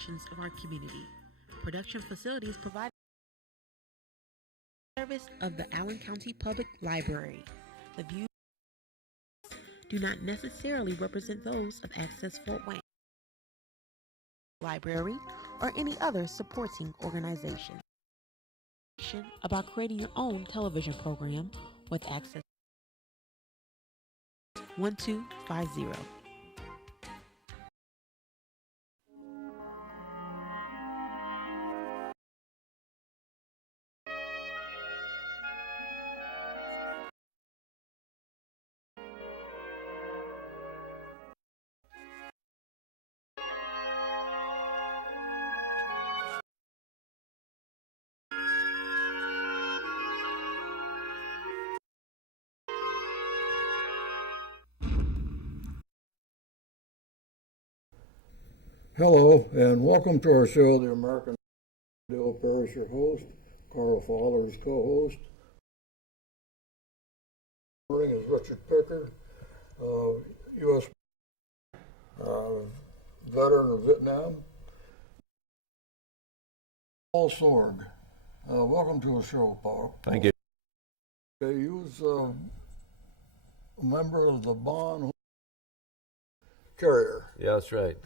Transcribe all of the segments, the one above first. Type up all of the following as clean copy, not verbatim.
sections of our community. Production facilities provide service of the Allen County Public Library. The views do not necessarily represent those of Access Fort Wayne Library or any other supporting organization. About creating your own television program with Access 1250. Hello, and welcome to our show, The American Dale Parrish, your host, Carl Fowler is co-host. Morning is Richard Picker, U.S. Veteran of Vietnam. Paul Sorg, welcome to the show, Paul. Thank you. Okay, you was a member of the Bond Carrier. Yeah, that's right.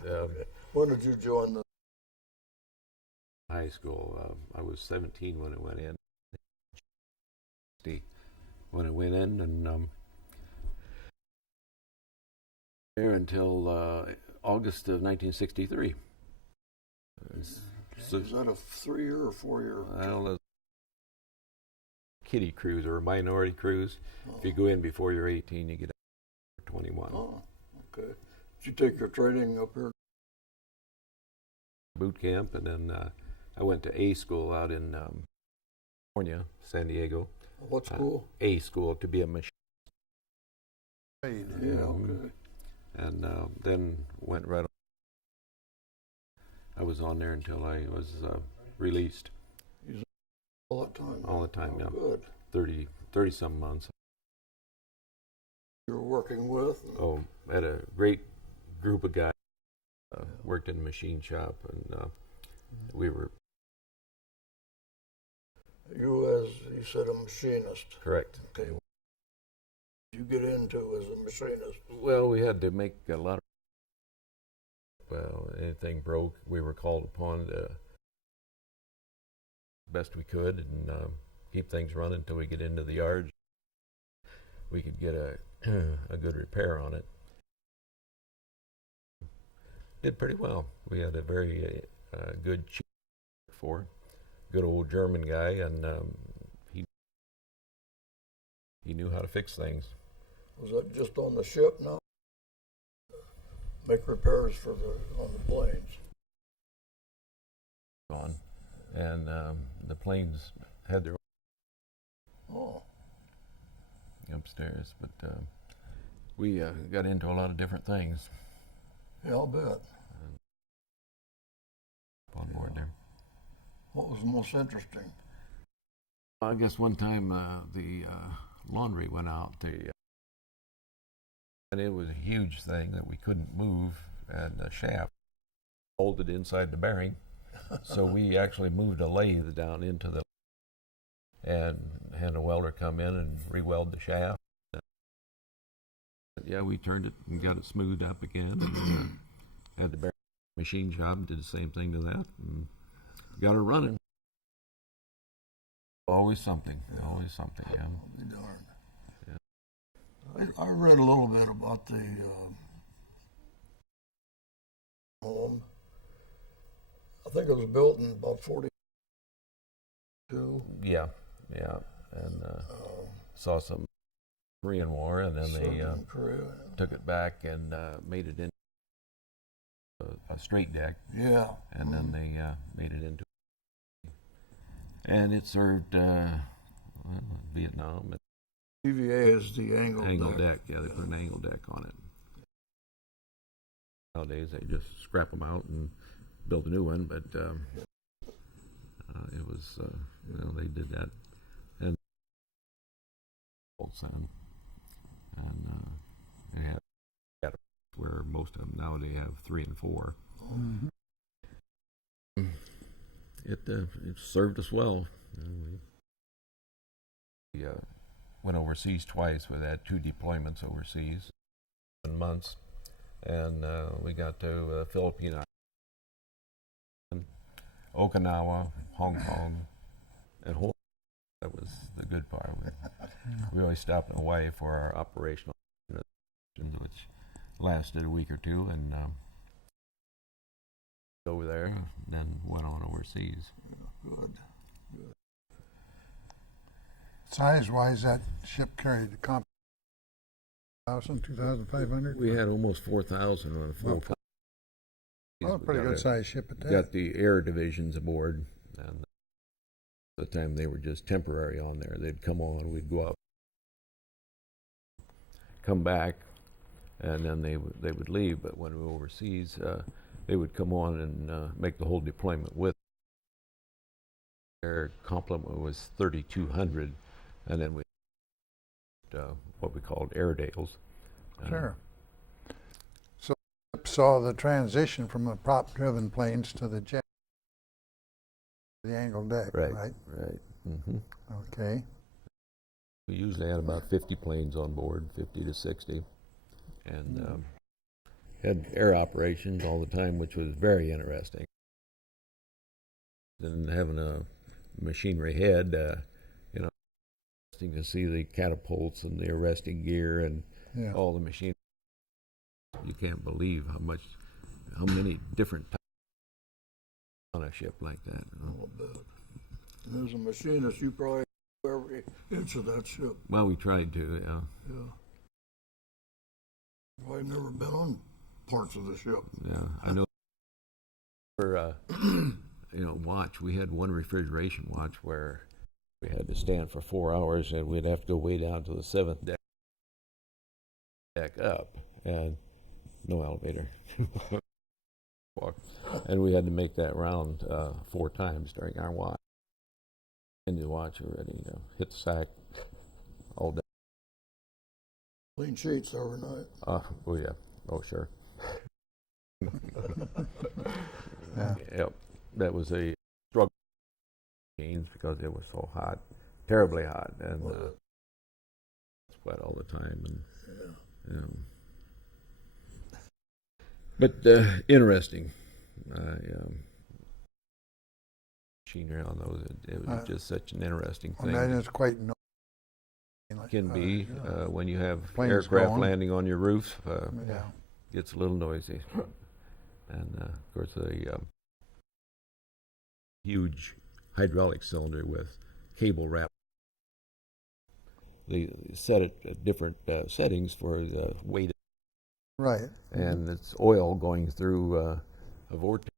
When did you join the High school. I was 17 when it went in. When it went in, and there until August of 1963. Is that a 3-year or 4-year? Well, kiddie cruise or a minority cruise. Oh. If you go in before you're 18, you get out for 21. Oh, okay. Did you take your training up here? Boot camp, and then I went to A school out in California, San Diego. What school? A school to be a machine. Yeah, okay. And then went right on. I was on there until I was released. All that time? All the time, yeah. Good. 30 some months. You're working with? Oh, had a great group of guys. Worked in a machine shop, and we were... You, as you said, a machinist. Correct. Okay. What did you get into as a machinist? Well, we had to make a lot of... Well, anything broke, we were called upon to best we could and keep things running until we get into the yard. We could get a good repair on it. Did pretty well. We had a very good chief for good old German guy, and he knew how to fix things. Was that just on the ship now? Make repairs for on the planes? On, and the planes had their Oh. upstairs, but we got into a lot of different things Yeah, I'll bet. on board there. What was most interesting? I guess one time the laundry went out, and it was a huge thing that we couldn't move, and the shaft bolted inside the bearing. So we actually moved a lathe down into the and had a welder come in and re-weld the shaft. Yeah, we turned it and got it smoothed up again, and had the bearing machine shop and did the same thing to that, and got it running. Always something, always something, yeah. I'll be darned. Yeah. I read a little bit about the home. I think it was built in about 42. Yeah, and saw some Korean War, and then they took it back and made it into a straight deck. Yeah. And then they made it into, and it served Vietnam. TVA is the angle deck. Yeah, they put an angle deck on it. Nowadays they just scrap them out and build a new one, but it was they did that, and they had where most of them now they have 3 and 4. Mm-hmm. it served us well. We went overseas twice. We had 2 deployments overseas in months, and we got to Philippine Island, Okinawa, Hong Kong, and Hawaii. That was the good part. We always stopped in Hawaii for our operational, which lasted a week or two, and over there, then went on overseas. Good. Size-wise, that ship carried a comp 2,500? We had almost 4,000 on a full. Well, a pretty good sized ship at that. Got the air divisions aboard, and at the time they were just temporary on there. They'd come on, we'd go up, come back, and then they would leave. But when we were overseas, they would come on and make the whole deployment with. Their complement was 3,200, and then we what we called Airedales. Sure. So saw the transition from the prop-driven planes to the jet, the angled deck, right? Right. Mm-hmm. Okay. We usually had about 50 planes on board, 50 to 60, and had air operations all the time, which was very interesting. And having a machinery head, interesting to see the catapults and the arresting gear and all the machines. You can't believe how many different types on a ship like that. As a machinist, you probably know every inch of that ship. Well, we tried to, yeah. Well, I've never been on parts of the ship. Yeah, I know. For watch, we had one refrigeration watch where we had to stand for 4 hours, and we'd have to go way down to the 7th deck up, and no elevator. And we had to make that round 4 times during our watch. And the watch already hit the sack all day. Clean sheets every night. Oh yeah. Oh sure. Yeah. Yep. That was a struggle because it was so hot, terribly hot, and sweat all the time, and but interesting. Machinery on those, it was just such an interesting thing. That is quite Can be when you have planes aircraft going. landing on your roof. yeah. Gets a little noisy, and of course the huge hydraulic cylinder with cable wrap. They set it at different settings for the weight, Right. and it's oil going through a vortex.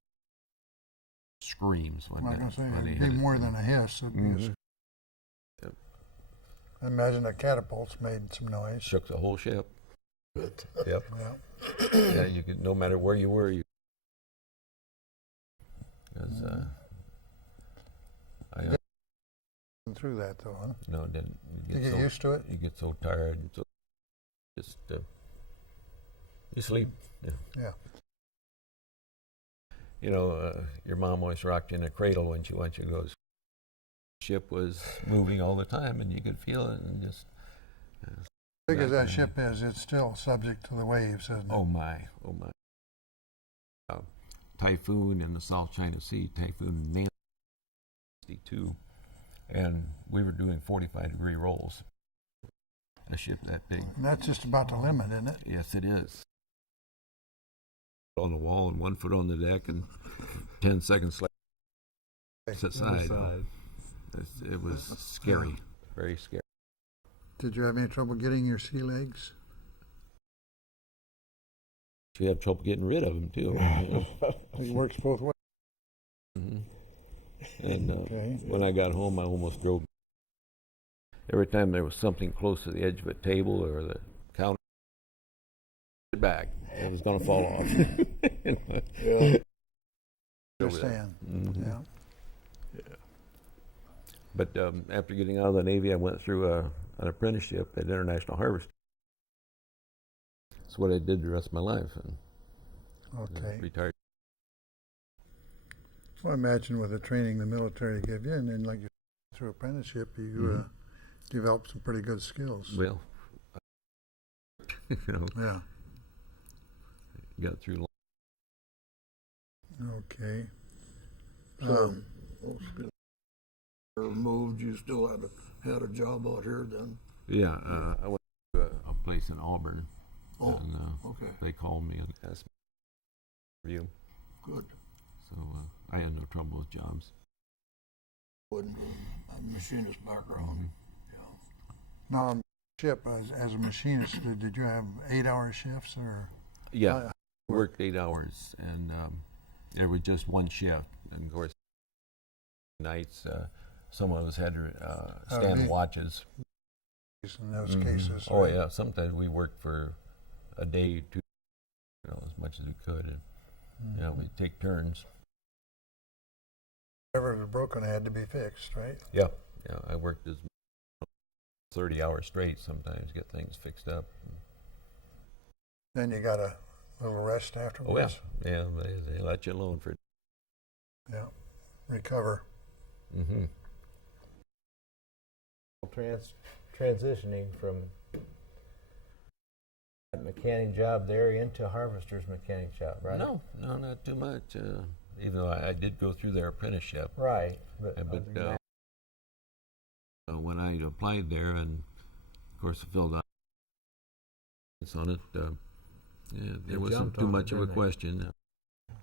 Screams when I'm not going to say when they it'd hit be it. more than a hiss. It'd be Yep. I imagine the catapults made some noise. Shook the whole ship. Yep. Yeah. Yeah, you could, no matter where you were, Through that though, huh? no, it didn't. You get used to it? You get so tired, so just you sleep. Yeah. Your mom always rocked you in a cradle when she goes. Ship was moving all the time, and you could feel it, and just. As big as that ship is, it's still subject to the waves, isn't it? Oh my! Typhoon in the South China Sea, Typhoon Nancy 2, and we were doing 45-degree rolls. A ship that big. And that's just about the limit, isn't it? Yes, it is. On the wall and 1 foot on the deck, and 10 seconds later, side. It was scary, very scary. Did you have any trouble getting your sea legs? We had trouble getting rid of them too. It works both ways. Mm-hmm. And Okay. when I got home, I almost drove. Every time there was something close to the edge of a table or the counter, back, it was going to fall off. Yeah. Understand. Mm-hmm. Yeah. But after getting out of the Navy, I went through an apprenticeship at International Harvest. That's what I did the rest of my life. And Okay. retired. Well, I imagine with the training the military give you, and then like you through apprenticeship, you develop some pretty good skills. Well, you know, Yeah. got through. Okay. So, moved, you still had a job out here then? Yeah, I went to a place in Auburn, Oh, and okay, they called me and asked me to interview. good. So I had no trouble with jobs. Wouldn't a machinist background, Now, on ship as a machinist, did you have 8-hour shifts or? Yeah, worked 8 hours, and there was just one shift. And of course, nights, some of us had to stand watches. In those cases. Oh right? yeah, sometimes we worked for a day, two, as much as we could, and we'd take turns. Whatever was broken had to be fixed, right? Yeah, I worked as 30 hours straight sometimes, get things fixed up. Then you got a little rest Oh afterwards. yeah, they let you alone for. Yeah. Recover. Mm-hmm. Transitioning from that mechanic job there into harvester's mechanic job, right? No, not too much. Even though I did go through their apprenticeship. Right, but When I applied there, and of course filled out on it, there wasn't jumped too on it, much of a didn't they? question.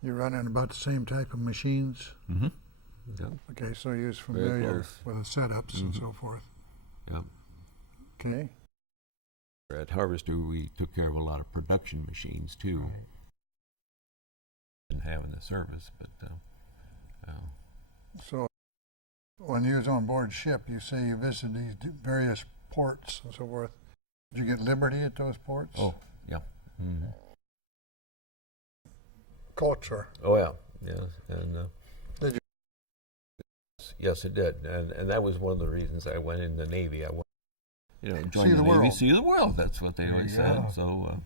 You're running about the same type of machines. Mm-hmm. Yeah, Okay, so you're Very familiar close. with the setups and so forth. yeah. Okay. At Harvester, we took care of a lot of production machines too. Right. Didn't have in the service, but So when you was on board ship, you say you visited these various ports and so forth. Did you get liberty at those ports? oh yeah. Mm-hmm. Culture. Oh yeah, yes, and Did you? yes, it did, and that was one of the reasons I went in the Navy. I wanted, join See the the Navy, world. see the world. That's what they There always you said. go. So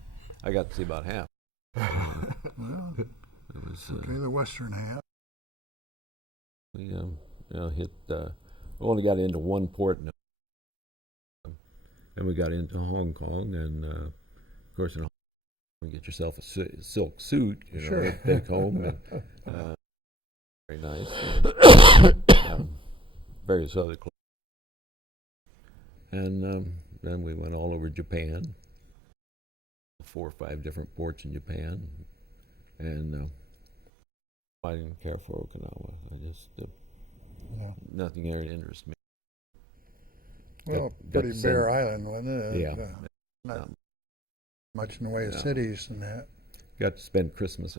I got to see about half. Well, It was okay, the western half. we hit. We only got into one port, and we got into Hong Kong, and of course in Hong Kong, you get yourself a silk suit, Sure. to take home. And, very nice. And, various other clothes. And then we went all over Japan, 4 or 5 different ports in Japan, and I didn't care for Okinawa. I just No. nothing there interested me. Well, Got pretty to bare send- island, wasn't it? Yeah. Not much in the way of Yeah. cities and that. Got to spend Christmas.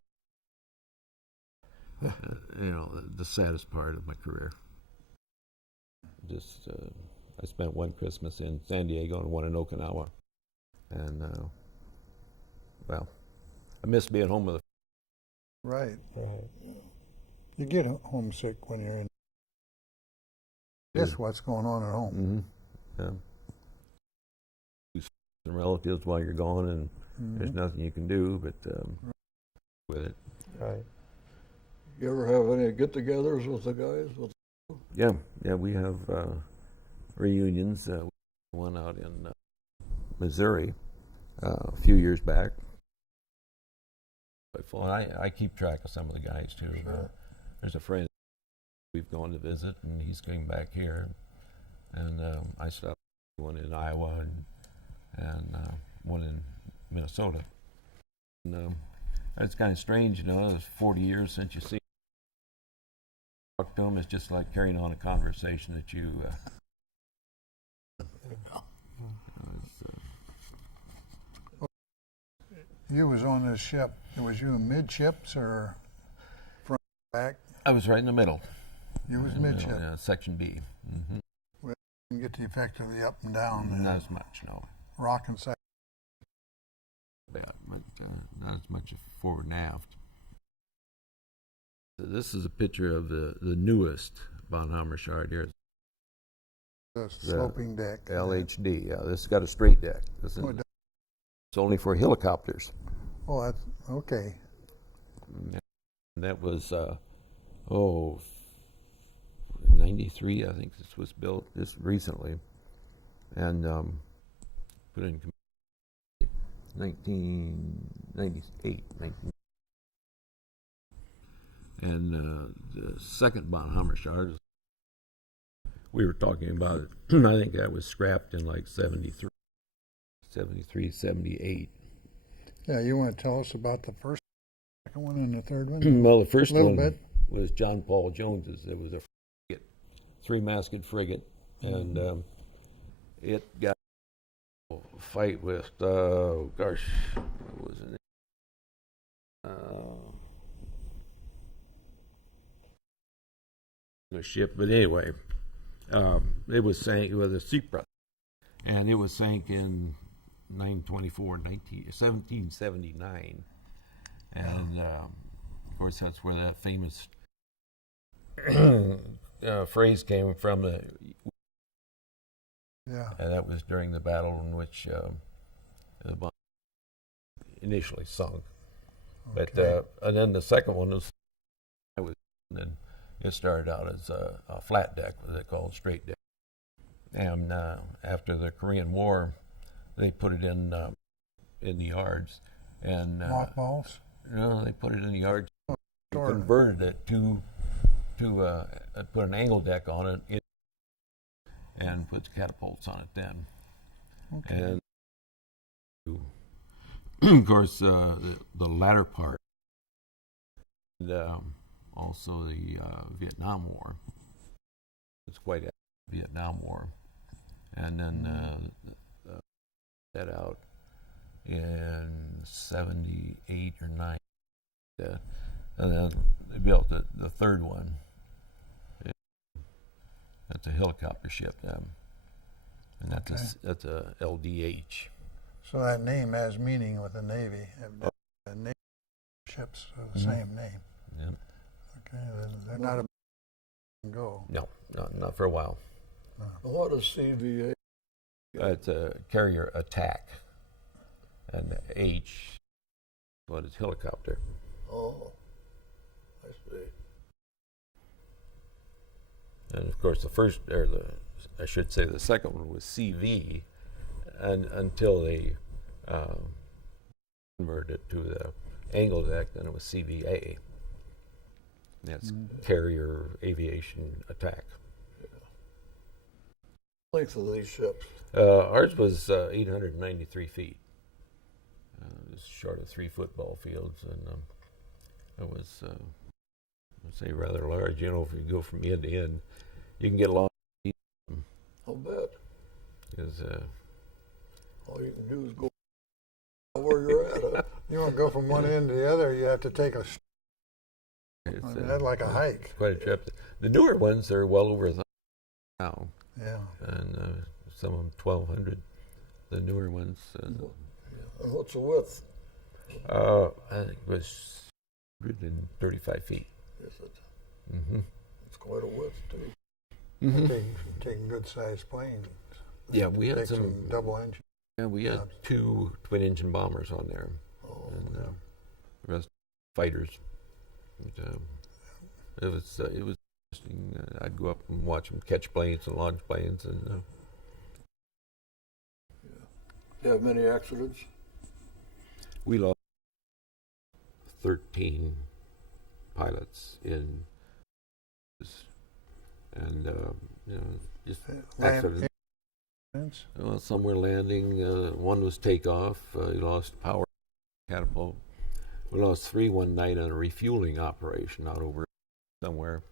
The saddest part of my career. Just I spent one Christmas in San Diego and one in Okinawa, and well, I miss being home with the. Right. right. You get homesick when you're in. Guess what's going on at home. Mm-hmm. Yeah. You see some relatives while you're gone, and there's nothing you can do but with it. Right. You ever have any get-togethers with the guys? Yeah, we have reunions. One out in Missouri a few years back. But I keep track of some of the guys too. Sure. There's a friend we've gone to visit, and he's coming back here. And I stopped one in Iowa and one in Minnesota. And it's kind of strange, it's 40 years since you see. Talk to them, it's just like carrying on a conversation that you. You was on this ship. Was you midships or front back? I was right in the middle. You was In the middle, midship. yeah, section B. Mm-hmm. You get the effect of the up and down. Not as much, no. Rock and side. Bad, but not as much forward and aft. This is a picture of the newest Bonhammer Shard here. The sloping deck. LHD. Yeah, this has got a straight deck. Oh, It's only for helicopters. oh, that's okay. And that was oh, 93, I think this was built just recently, and put in 1998. And the second von Hammerschlag, we were talking about it. I think that was scrapped in like 73, 78. Yeah, you want to tell us about the first, second one, and the third one? Well, the first Little one bit. was John Paul Jones's. It was a frigate, three-masted frigate, and it got a fight with, gosh, what was it? The ship, but anyway, it was sank with a Seapress, and it was sank in 1779, and of course that's where that famous phrase came from. Yeah. And that was during the battle in which the bomb initially sunk. Okay. But and then the second one was, and it started out as a flat deck, what they called straight deck. And after the Korean War, they put it in the yards, and Mothballs? no, they put it in the yards. Stored. Converted it to put an angle deck on it, and put catapults on it then. Okay. And of course, the latter part, and also the Vietnam War. It's quite a Vietnam War, and then that out in 78 or 9, and then they built the third one. That's a helicopter ship, and that's a LDH. So that name has meaning with the Navy. The Navy ships are the same name. Yeah. Okay, they're not a go. No, not for a while. What is CVA? It's a carrier attack, and the H, what is helicopter? Oh, I see. And of course, the second one was CV, and until they converted it to the angle deck, then it was CVA. That's carrier aviation attack. Length of these ships. Ours was 893 feet. It was short of 3 football fields, and it was, I'd say, rather large. You know, if you go from end to end, you can get along. I'll bet. Because All you can do is go where you're at. Huh? You want to go from one end to the other, you have to take a, it's that's like a hike. quite a trip. The newer ones are well over 1,000 now, Yeah. and some of them 1,200. The newer ones. And what's the width? I think it was 135 feet. Yes, it's quite a width too. Taking good sized planes. Yeah, we had Take some double engine. Yeah, we had 2 twin-engine bombers on there, Oh, and the rest fighters. And, it was interesting. I'd go up and watch them catch planes and launch planes, and you have many accidents? we lost 13 pilots in, and just accidents. Well, some were landing. One was takeoff. He lost power catapult. We lost 3 one night on a refueling operation out over somewhere,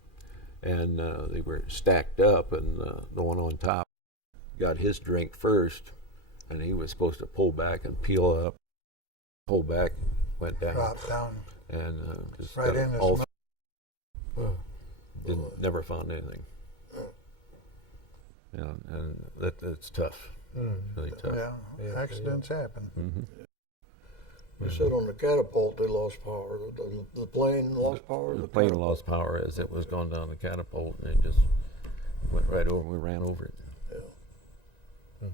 and they were stacked up, and the one on top got his drink first, and he was supposed to pull back and peel up. Pull back, went down, Drop down. and just Right got in the all. smoke. Never found anything. Yeah, and that's tough. Really tough. Yeah, accidents happen. Mm-hmm. You said on the catapult they lost power. The plane lost power? The plane lost power as it was going down the catapult, and it just went right over. We ran over it. Yeah.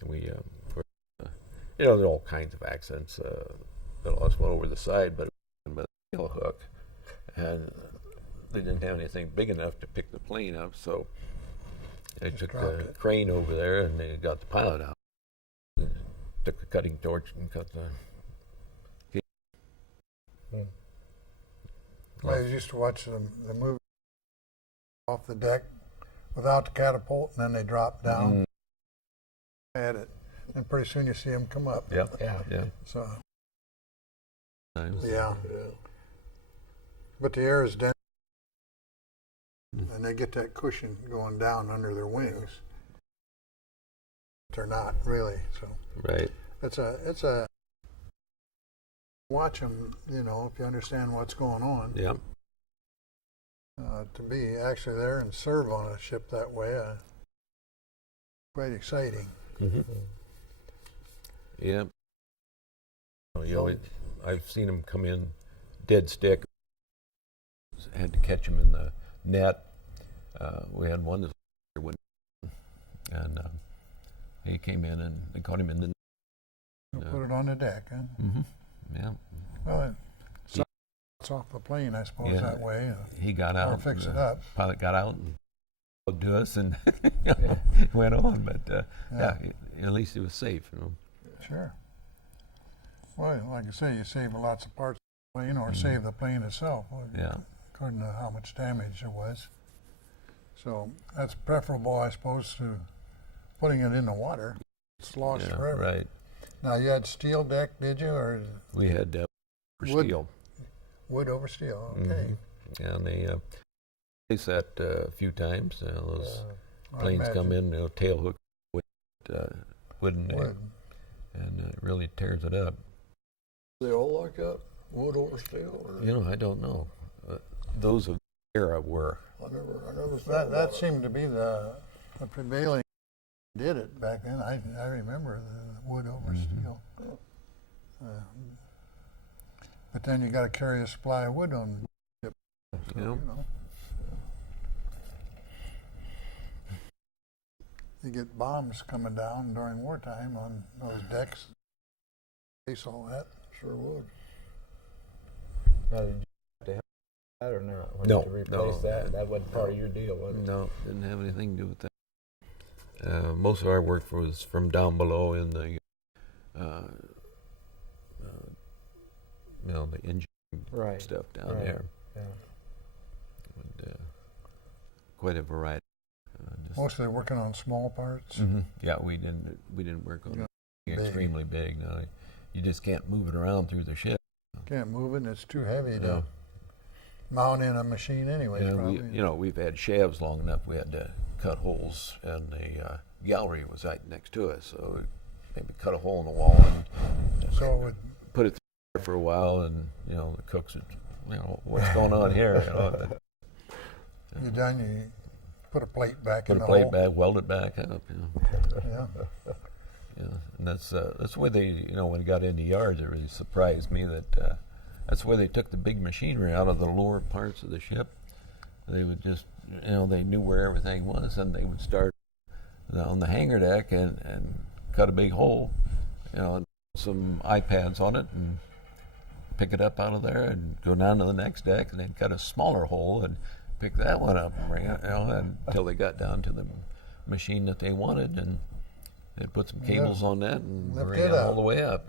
And we, of course, there are all kinds of accidents. The lost one over the side, but a tail hook, and they didn't have anything big enough to pick the plane up, so they Just took dropped the it. crane over there and they got the pilot out. And took the cutting torch and cut the. I used to watch the movie off the deck without the catapult, and then they drop down at it, and pretty soon you see them come up. Yeah, yeah. So Times. yeah, but the air is dense, and they get that cushion going down under their wings. They're not really. So Right. it's a watch them. You know, if you understand what's going on. Yeah. To be actually there and serve on a ship that way, quite exciting. Mm-hmm. Yeah. I've seen them come in dead stick. Had to catch them in the net. We had one that went, and he came in and they caught him in the net. Put it on the deck, huh? Mm-hmm. Yeah. Well, it's off the plane, I suppose, Yeah. that way. He got out. Or fix it the up. Pilot got out and called to us and went on. But at least it was safe, you know. Sure. Well, like I say, you save lots of parts of the plane, or save the plane itself, Yeah. according to how much damage there was. So that's preferable, I suppose, to putting it in the water. It's lost Yeah, forever. right. Now, you had steel deck, did you, or We had Wood. steel. wood over steel? Okay. Yeah, and they sat a few times. Those I planes come imagine. in, tail hook wooden Wood. and it really tears it up. They all like that? Wood over steel? Or? You know, I don't know. Those of the era were. I never thought That about it. seemed to be the prevailing did it back then. I remember the wood over steel. But then you got to carry a supply of wood on. So, You know? You get bombs coming down during wartime on those decks. Face all that. Sure would. Now, did you have to help that or not? No, To replace no. that? That wasn't part of your deal, was it? No, didn't have anything to do with that. Most of our work was from down below in the, the engine Right. stuff down Right. there. Yeah. And, quite a variety. Mostly working on small parts. Yeah, we didn't work on Yeah. anything extremely big. No, you just can't move it around through the ship. Can't move it. And it's too heavy Yeah. to mount in a machine anyway. Yeah, Probably. we've had shafts long enough. We had to cut holes, and the gallery was right next to us, so we maybe cut a hole in the wall and So it would put it there for a while, and the cooks would, what's going on here? you done, you put a plate back Put in a the plate hole. back, weld it back up. Yeah. And that's the way they, when it got into yards, it really surprised me that that's where they took the big machinery out of the lower parts of the ship. They would just, they knew where everything was, and they would start on the hangar deck and cut a big hole, and some iPads on it, and pick it up out of there and go down to the next deck, and then cut a smaller hole and pick that one up and bring it, until they got down to the machine that they wanted, and they'd put some cables on that and Lift bring it it all up. the way up.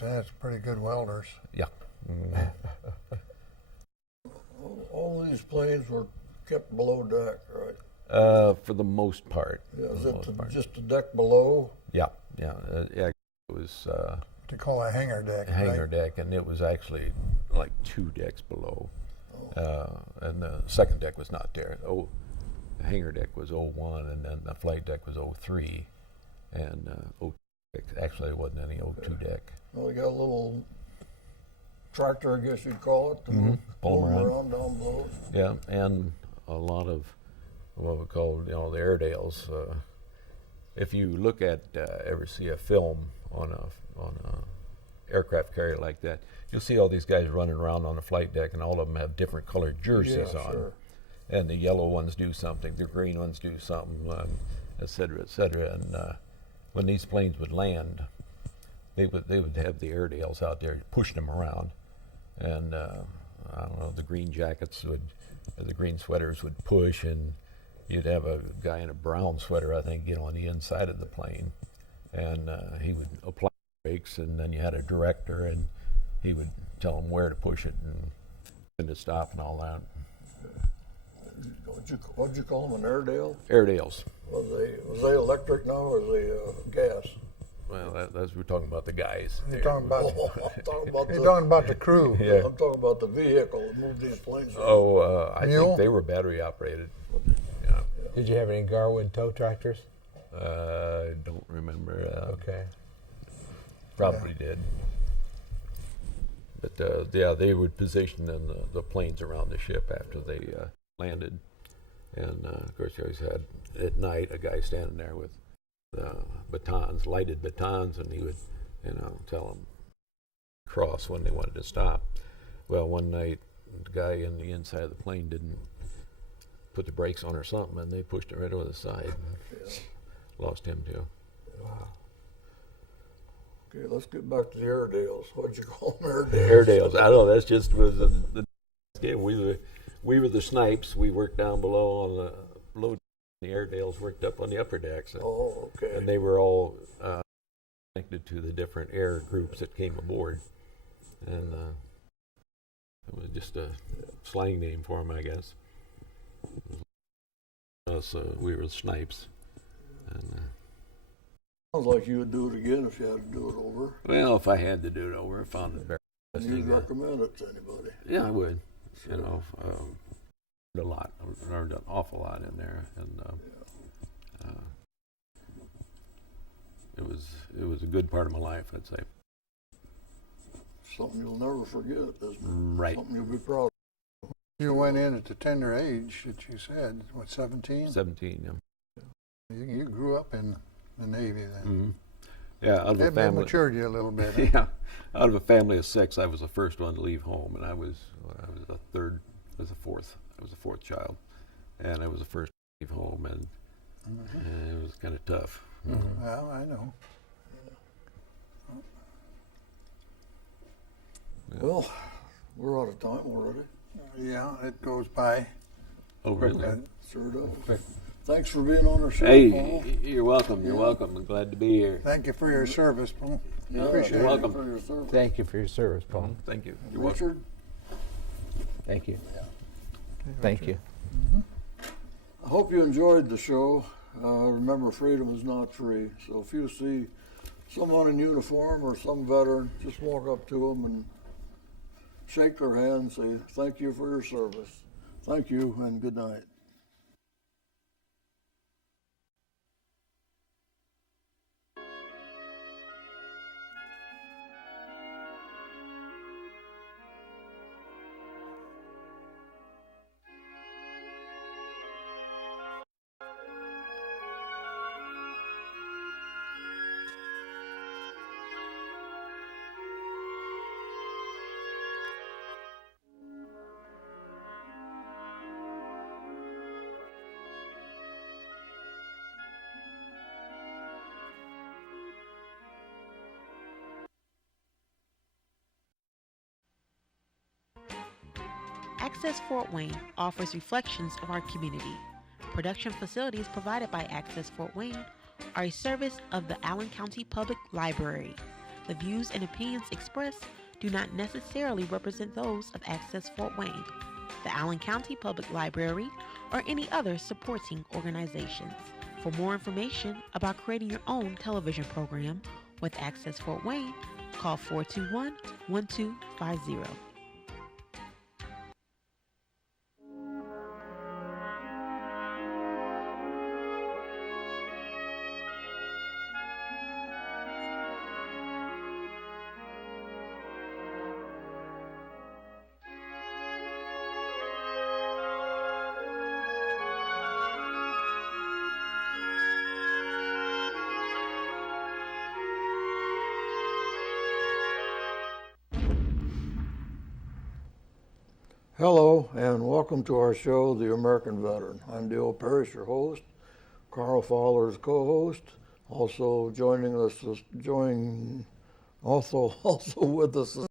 That's pretty good welders. Yeah. All these planes were kept below deck, right? For the most part. Yeah, For is the it most part. just the deck below? Yeah. It was To call a hangar deck. a hangar right? deck, and it was actually like 2 decks below. And the second deck was not there. The hangar deck was 01, and then the flight deck was 03, and 02 deck. Actually, there wasn't any 02 deck. Well, they got a little tractor, I guess you'd call it, to Pull 'em them around. around down below. Yeah, and a lot of what we call, the Airedales. If you look at, ever see a film on a aircraft carrier like that, you'll see all these guys running around on the flight deck, and all of them have different colored jerseys Yeah, on. sure. And the yellow ones do something, the green ones do something, et cetera, et cetera. And when these planes would land, they would have the Airedales out there pushing them around. and I don't know, the green jackets the green sweaters would push, and you'd have a guy in a brown sweater, I think, get on the inside of the plane, and he would apply brakes, and then you had a director, and he would tell them where to push it and when to stop and all that. What'd you call them, an Airedale? Airedales. Was they electric now, or was they gas? Well, that's we're talking about the guys. You're talking about, I'm talking about you're talking about the crew. Yeah. I'm talking about the vehicle that moved these planes. I Mule? think they were battery operated. Yeah. Did you have any Garwood tow tractors? I don't remember. Okay. Probably did. But yeah, they would position the planes around the ship after they landed. And of course, you always had at night a guy standing there with batons, lighted batons, and he would, tell them cross when they wanted to stop. Well, one night, the guy in the inside of the plane didn't put the brakes on or something, and they pushed it right over the side. And lost him too. Wow. Okay, let's get back to the Airedales. What'd you call them, Airedales? Airedales. I know that's just was the game. We were the snipes. We worked down below on the below. The Airedales worked up on the upper decks. Oh, okay. And they were all connected to the different air groups that came aboard, and it was just a slang name for them, I guess. We were the snipes. And, Sounds like you would do it again if you had to do it over. well, if I had to do it over, I found it very And interesting. you'd recommend it to anybody. Yeah, I would. A lot. I learned an awful lot in there, and it was a good part of my life, I'd say. Something you'll never forget, isn't it? Right. Something you'll be proud of. You went in at the tender age that you said, what, 17? 17. Yeah. You grew up in the Navy then. Mm-hmm. Yeah, out of a It family. matured you a little bit. Huh? Yeah, out of a family of 6, I was the first one to leave home, and I was the third. I was the fourth child, and I was the first to leave home, and it was kind of tough. Well, I know. Yeah. Well, we're out of time already. Yeah, it goes by. Oh, really? But Sure does. Quick. Thanks for being on our show, Hey, Paul. you're welcome. You're welcome. I'm glad to be here. thank you for your service, Paul. Yeah, Appreciate thank it. you welcome. for your service. Thank you for your service, Paul. Thank you. You're welcome. Richard, Thank you. Thank you. I hope you enjoyed the show. Remember, freedom is not free. So if you see someone in uniform or some veteran, just walk up to them and shake their hand, say, thank you for your service. Thank you, and good night. Access Fort Wayne offers reflections of our community. Production facilities provided by Access Fort Wayne are a service of the Allen County Public Library. The views and opinions expressed do not necessarily represent those of Access Fort Wayne, the Allen County Public Library, or any other supporting organizations. For more information about creating your own television program with Access Fort Wayne, call 421-1250. Hello, and welcome to our show, The American Veteran. I'm Dale Parrish, your host. Carl Fowler is co-host. Also joining us, also with us